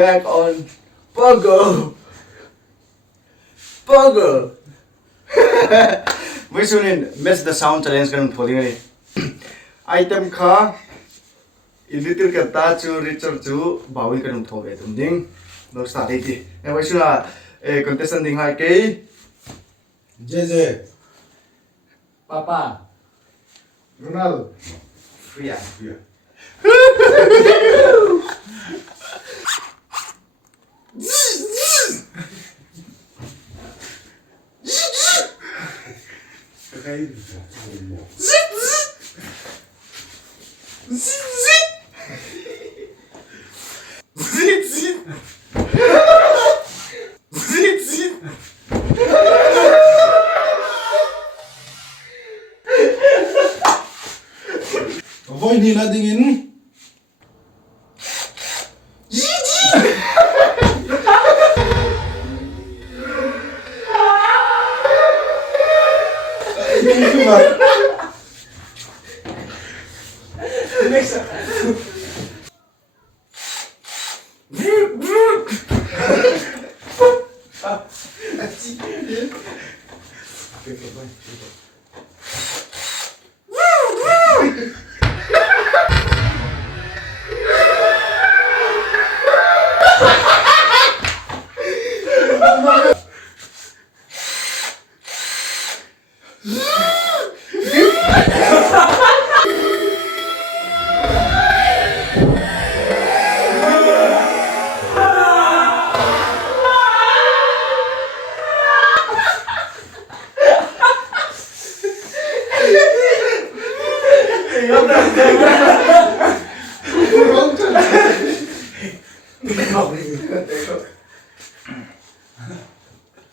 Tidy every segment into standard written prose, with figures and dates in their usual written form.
back on burger. Burger. Mới xuống nên match the sound challenge kan thodi ngani. Item kha individual ka ta chu Richard chu bawin kan thove tum ding. No start ti. E vai suna contestant ding hai ke JJ, Papa. Ronaldo. Fria. Avoid nila dingin.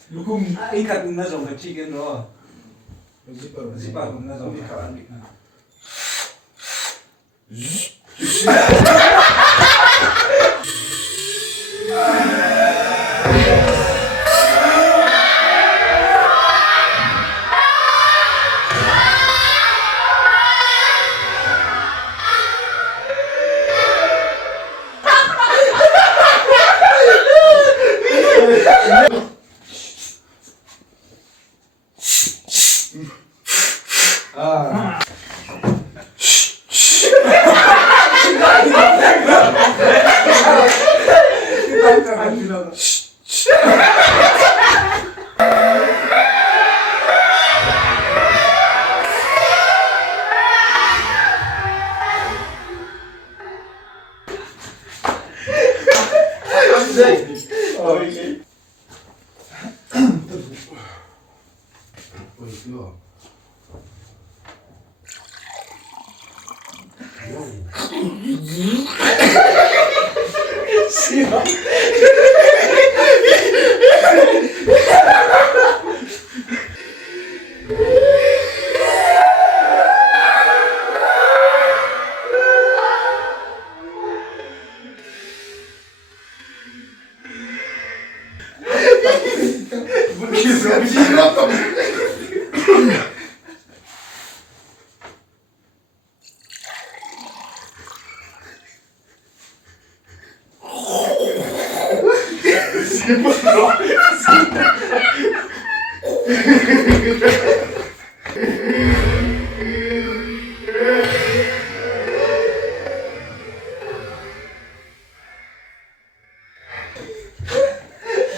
Lukum ikat na jong ka chicken ro. Zipper na jong ka.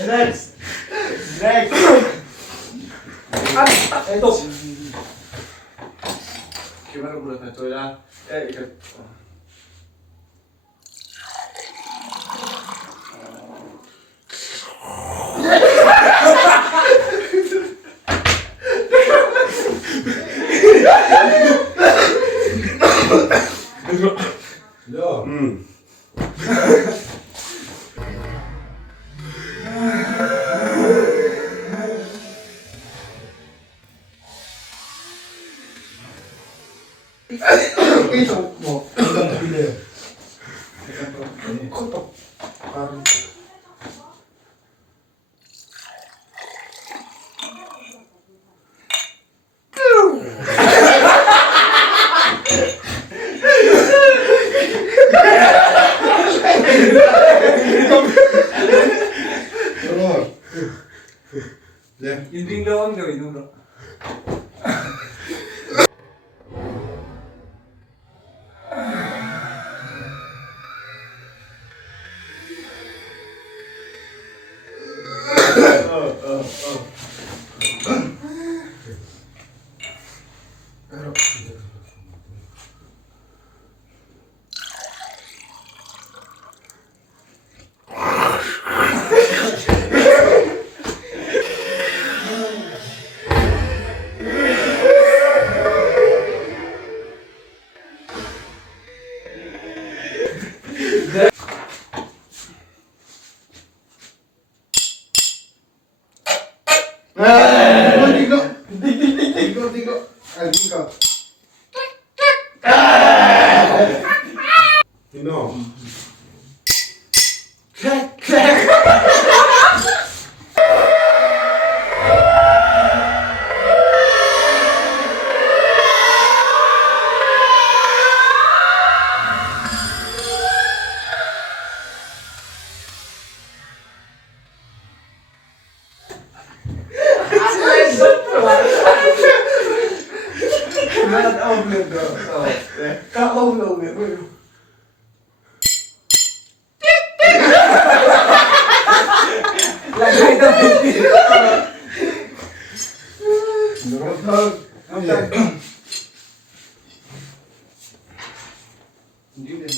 Next. Ito. Gimana menurut Nacoya? Ikat. Yo. Ito mo. Ang pili. Kotok. Parang Ito. Dinding doang gawin mo bro. Pero, tigo. Tigo. Ay, tigo. Tino. Ka-outlet bro. Ka-outlet bro. Lagay na pipi. Dorotag. Hindi din.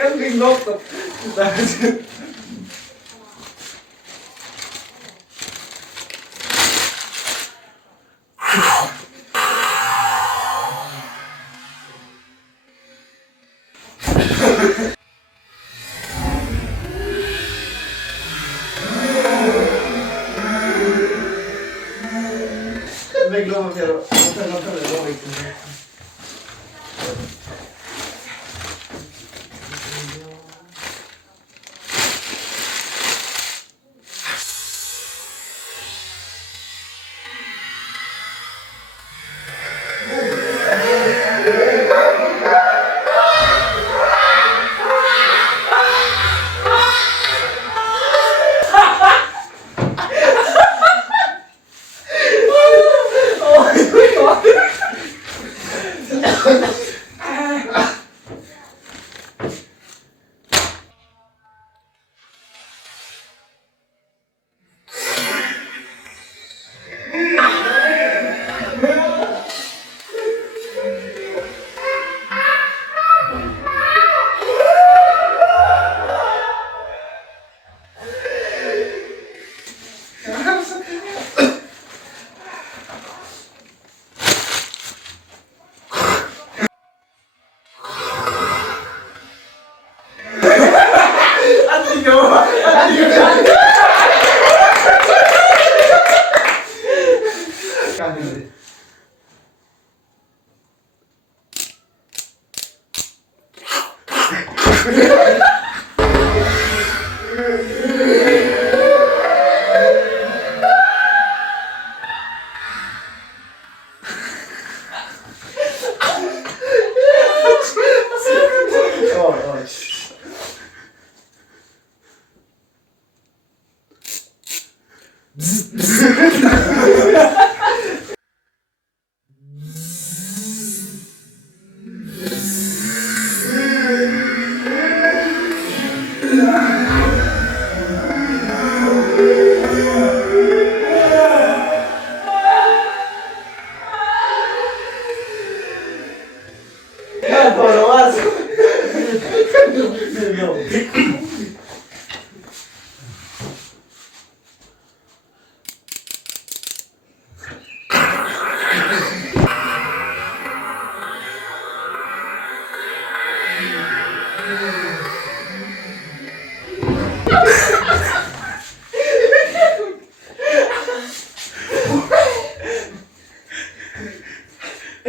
Kan rinok to. Biglo mo pero nonton lo wait.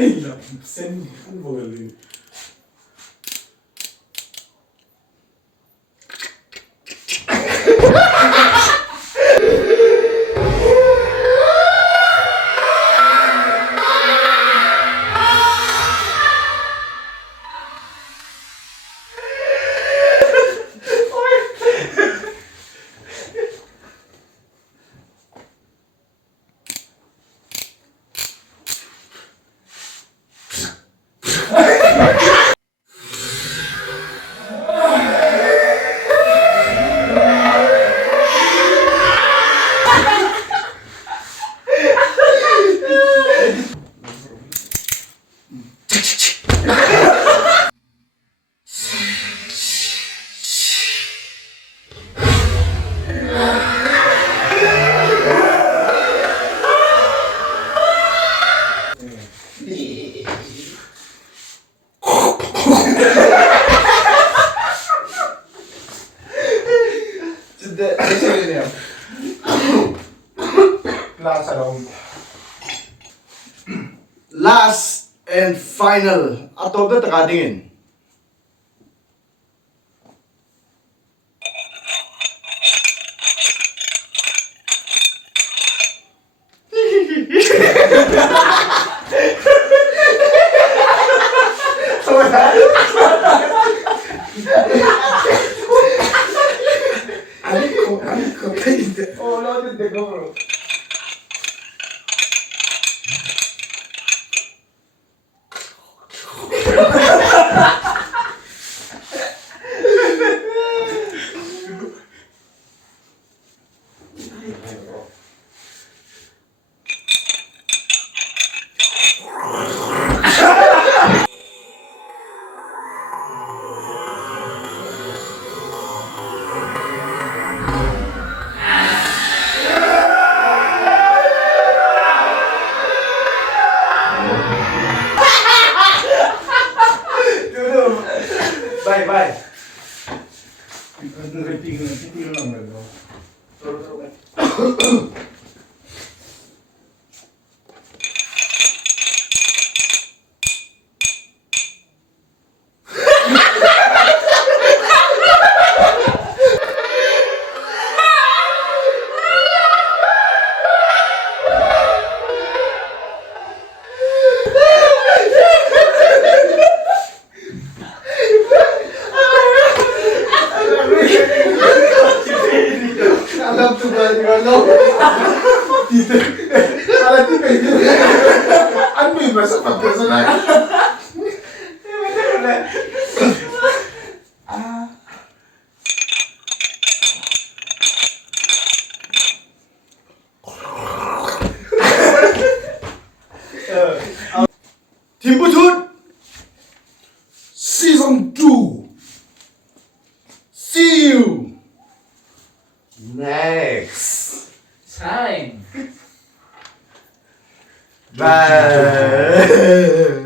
Ay, sen kan bogalin. Sudah, saya ni. Lasa dong. Last and final. Ato ba takadingin? Aliko, kayo. Oh, no, hindi ko bro. Bye, bye. Tingnan lang bro. Alam tu ba ni ano? Dito. Alam ti kayo. Ano ba sa pagkasalan? Team Butut! Season 2. See you next Time. Bye.